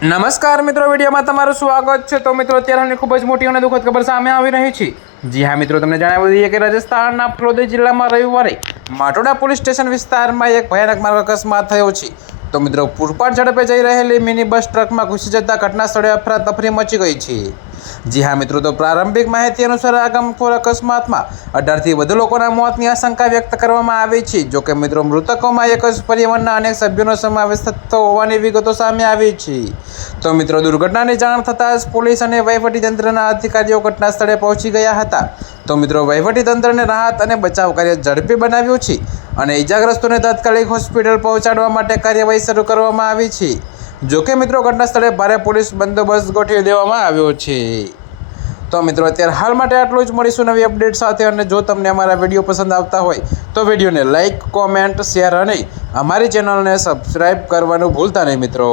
નમસ્કાર મિત્રો, વિડીયોમાં તમારું સ્વાગત છે. તો મિત્રો, અત્યારે અમને ખૂબ જ મોટી અને દુઃખદ ખબર સામે આવી રહી છે. જી હા મિત્રો, તમને જણાવી દઈએ કે રાજસ્થાનના ફલોદી જિલ્લામાં રવિવારે માટોડા પોલીસ સ્ટેશન વિસ્તારમાં એક ભયાનક માર્ગ અકસ્માત થયો છે. તો મિત્રો, પૂરપાટ ઝડપે જઈ રહેલી મિની બસ ટ્રકમાં ઘૂસી જતા ઘટના સ્થળે અફરાતફરી મચી ગઈ છે. જી હા મિત્રો, તો પ્રારંભિક માહિતી અનુસાર આ ગમખોર અકસ્માતમાં અઢારથી વધુ લોકોના મોતની આશંકા વ્યક્ત કરવામાં આવી છે. જોકે મિત્રો, મૃતકોમાં એક જ પરિવારના અનેક સભ્યોનો સમાવેશ થતો હોવાની વિગતો સામે આવી છે. તો મિત્રો, દુર્ઘટનાની જાણ થતાં જ પોલીસ અને વહીવટીતંત્રના અધિકારીઓ ઘટના સ્થળે પહોંચી ગયા હતા. તો મિત્રો વહીવટીતંત્રને રાહત અને બચાવ કાર્ય ઝડપી બનાવ્યું છે અને ઇજાગ્રસ્તોને તાત્કાલિક હોસ્પિટલ પહોંચાડવા માટે કાર્યવાહી શરૂ કરવામાં આવી છે. જોકે મિત્રો ઘટના સ્થળે ભારે પોલીસ બંદોબસ્ત ગોઠવી દેવામાં આવ્યો છે. તો મિત્રો, અત્યારે હાલ માટે આટલું જ. મળીશું નવી અપડેટ સાથે અને જો તમને અમારા વીડિયો પસંદ આવતા હોય, તો વિડીયોને લાઇક કોમેન્ટ, શેર અને અમારી ચેનલને સબસ્ક્રાઈબ કરવાનું ભૂલતા નહીં મિત્રો.